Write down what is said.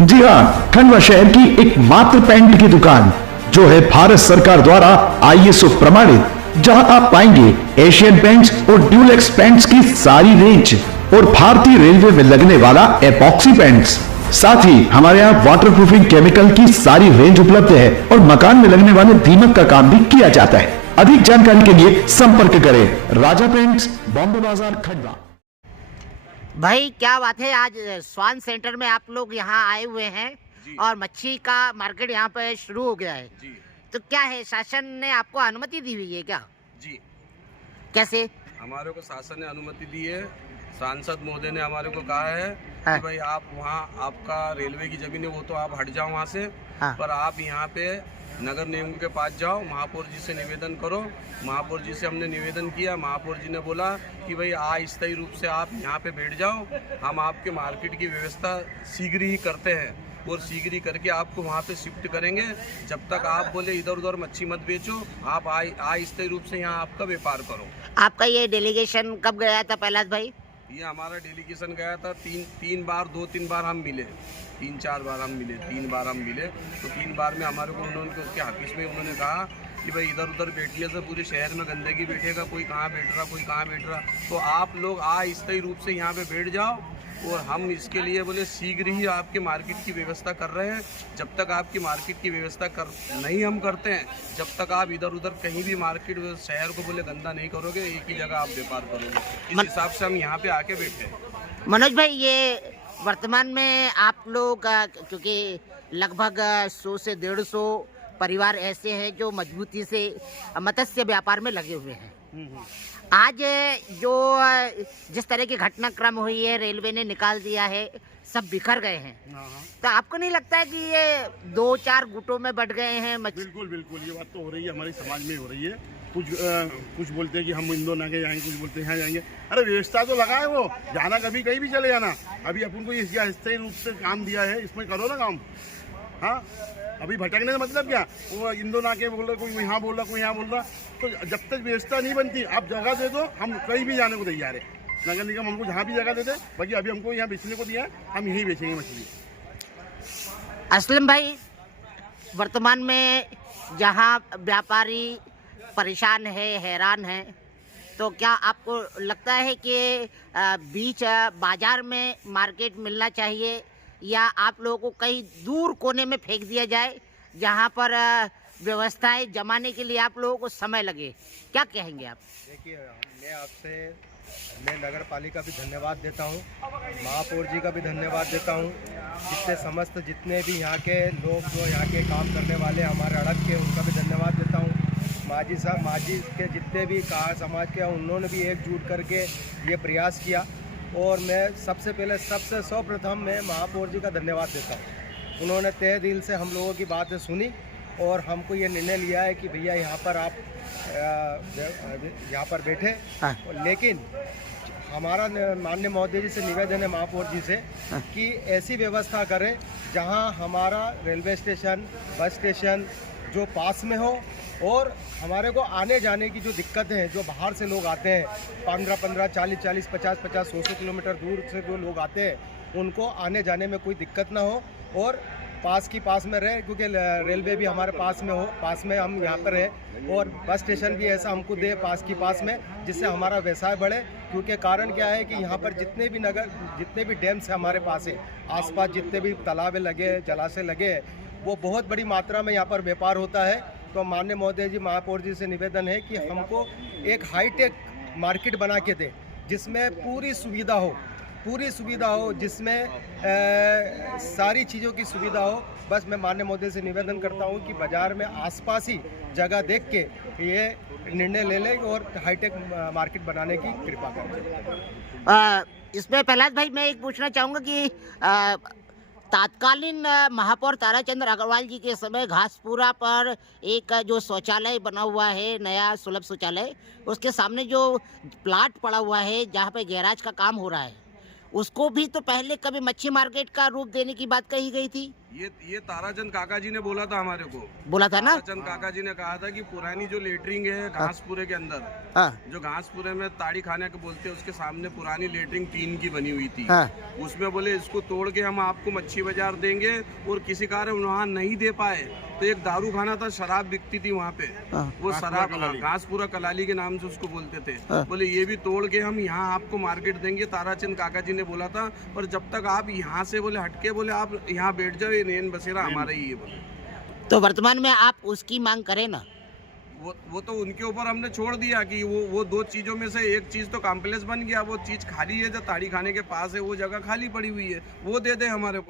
जी हाँ, खंडवा शहर की एकमात्र पेंट की दुकान जो है भारत सरकार द्वारा ISO प्रमाणित, जहां आप पाएंगे एशियन पेंट्स और ड्यूलेक्स पेंट्स की सारी रेंज और भारतीय रेलवे में लगने वाला एपॉक्सी पेंट्स। साथ ही हमारे यहाँ वाटरप्रूफिंग केमिकल की सारी रेंज उपलब्ध है और मकान में लगने वाले दीमक का काम भी किया जाता है। अधिक जानकारी के लिए संपर्क करें राजा पेंट्स, बॉम्बे बाजार, खंडवा। भाई क्या बात है, आज स्वान सेंटर में आप लोग यहाँ आए हुए हैं और मच्छी का मार्केट यहाँ पे शुरू हो गया है जी तो क्या है, शासन ने आपको अनुमति दी हुई है क्या? जी, कैसे? हमारे को शासन ने अनुमति दी है। सांसद महोदय ने हमारे को कहा है हाँ। कि भाई आप वहाँ, आपका रेलवे की जमीन है वो तो आप हट जाओ वहाँ से, हाँ। पर आप यहाँ पे नगर निगम के पास जाओ, महापौर जी से निवेदन करो। महापौर जी से हमने निवेदन किया, महापौर जी ने बोला कि भाई अस्थायी रूप से आप यहाँ पे बैठ जाओ, हम आपके मार्केट की व्यवस्था शीघ्र ही करते हैं और शीघ्र ही करके आपको वहाँ पे शिफ्ट करेंगे। जब तक आप बोले इधर उधर मच्छी मत बेचो, आप अस्थायी रूप से यहाँ आपका व्यापार करो। आपका ये डेलीगेशन कब गया था प्रहलाद भाई? ये हमारा डेलीगेशन गया था तीन बार, 2-3 बार हम मिले, 3-4 बार हम मिले, 3 बार हम मिले। तो 3 बार में हमारे को उन्होंने उसके हकीस में उन्होंने कहा कि भाई इधर उधर बैठने से पूरे शहर में गंदगी बैठेगा, कोई कहाँ बैठ रहा, कोई कहाँ बैठ रहा, तो आप लोग अस्थायी रूप से यहाँ पे बैठ जाओ और हम इसके लिए बोले शीघ्र ही आपके मार्केट की व्यवस्था कर रहे हैं। जब तक आपकी मार्केट की व्यवस्था नहीं हम करते हैं, जब तक आप इधर उधर कहीं भी मार्केट शहर को बोले गंदा नहीं करोगे, एक ही जगह आप व्यापार करोगे। इस हिसाब से हम यहाँ पे आके बैठे हैं। मनोज भाई, ये वर्तमान में आप लोग क्योंकि लगभग 100 से 150 परिवार ऐसे हैं जो मजबूती से मत्स्य व्यापार में लगे हुए हैं। आज जो जिस तरह की घटनाक्रम हुई है, रेलवे ने निकाल दिया है, सब बिखर गए हैं, तो आपको नहीं लगता है कि ये 2-4 गुटों में बट गए हैं? बिल्कुल बिल्कुल, ये बात तो हो रही है, हमारे समाज में हो रही है। कुछ बोलते हैं कि हम इंदौर नाके जाएंगे, कुछ बोलते हैं यहाँ जाएंगे। अरे व्यवस्था तो लगा है, वो जाना कभी कहीं भी चले जाना। अभी अपन को ये अस्थायी रूप से काम दिया है, इसमें करो ना काम। हाँ, अभी भटकने का मतलब क्या, वो इंदौर नाके बोल रहा, कोई यहाँ बोल रहा, कोई यहाँ बोल रहा। तो जब तक व्यवस्था नहीं बनती, आप जगह दे दो, हम कहीं भी जाने को तैयार है। नगर निगम हमको जहाँ भी जगह दे दे, बाकी अभी हमको यहाँ बेचने को दिया है, हम यहीं बेचेंगे मछली। असलम भाई, वर्तमान में जहाँ व्यापारी परेशान है, हैरान है, तो क्या आपको लगता है कि बीच बाजार में मार्केट मिलना चाहिए या आप लोगों को कहीं दूर कोने में फेंक दिया जाए जहाँ पर व्यवस्थाएं जमाने के लिए आप लोगों को समय लगे? क्या कहेंगे आप? देखिए, मैं नगर पालिका भी धन्यवाद देता हूँ, महापौर जी का भी धन्यवाद देता हूँ, जितने भी यहाँ के लोग जो यहाँ के काम करने वाले हमारे अड़क के, उनका भी धन्यवाद देता हूँ। माजी साहब, माजी के जितने भी कहा समाज के, उन्होंने भी एकजुट करके ये प्रयास किया और मैं सबसे पहले सर्वप्रथम मैं महापौर जी का धन्यवाद देता हूँ। उन्होंने तहे दिल से हम लोगों की बातें सुनी और हमको ये निर्णय लिया है कि भैया यहाँ पर आप यहाँ पर बैठे। हाँ। लेकिन हमारा माननीय महोदय जी से निवेदन है, महापौर जी से, कि ऐसी व्यवस्था करें जहाँ हमारा रेलवे स्टेशन, बस स्टेशन जो पास में हो और हमारे को आने जाने की जो दिक्कतें हैं, जो बाहर से लोग आते हैं, 15-15, 40-40, 50-50, 100 किलोमीटर दूर से जो लोग आते हैं, उनको आने जाने में कोई दिक्कत ना हो और पास में रहे, क्योंकि रेलवे भी हमारे पास में हो, पास में हम यहाँ पर रहे और बस स्टेशन भी ऐसा हमको दे पास में, जिससे हमारा व्यवसाय बढ़े। क्योंकि कारण क्या है कि यहाँ पर जितने भी डैम्स हैं हमारे पास है, आसपास जितने भी तालाब लगे, जलाशय लगे, वो बहुत बड़ी मात्रा में यहाँ पर व्यापार होता है। तो माननीय महोदय जी, महापौर जी से निवेदन है कि हमको एक हाईटेक मार्केट बना के दे, जिसमें पूरी सुविधा हो, जिसमें सारी चीज़ों की सुविधा हो। बस मैं माननीय महोदय से निवेदन करता हूँ कि बाज़ार में आसपास ही जगह देख के ये निर्णय ले लें और हाईटेक मार्केट बनाने की कृपा करें। इसमें प्रहलाद भाई, मैं एक पूछना चाहूँगा कि तात्कालीन महापौर ताराचंद्र अग्रवाल जी के समय घासपुरा पर एक जो शौचालय बना हुआ है, नया सुलभ शौचालय, उसके सामने जो प्लाट पड़ा हुआ है जहाँ पे गैराज का काम हो रहा है, उसको भी तो पहले कभी मच्छी मार्केट का रूप देने की बात कही गई थी। ये ताराचंद काका जी ने बोला था हमारे को। बोला था ना? ताराचंद काका जी ने कहा था कि पुरानी जो लेटरिंग है घासपुरे के अंदर, हाँ जो घासपुरे में ताड़ी खाने के बोलते हैं, उसके सामने पुरानी लेटरिंग टीन की बनी हुई थी। हाँ उसमें बोले इसको तोड़ के हम आपको मच्छी बाजार देंगे, और किसी कारण वहाँ नहीं दे पाए तो एक दारू खाना था, शराब बिकती थी वहाँ पे। हाँ। वो शराब घासपुरा कलाली के नाम से उसको बोलते थे। हाँ। बोले ये भी तोड़ के हम यहाँ आपको मार्केट देंगे, ताराचंद काका जी ने बोला था। पर जब तक आप यहाँ से बोले हटके बोले आप यहाँ बैठ जाओ, ये नैन बसेरा हमारा ही है बोले। तो वर्तमान में आप उसकी मांग करें ना? वो तो उनके ऊपर हमने छोड़ दिया कि वो दो चीजों में से एक चीज तो कॉम्प्लेक्स बन गया, वो चीज खाली है जो ताड़ी खाने के पास है, वो जगह खाली पड़ी हुई है, वो दे दे हमारे को।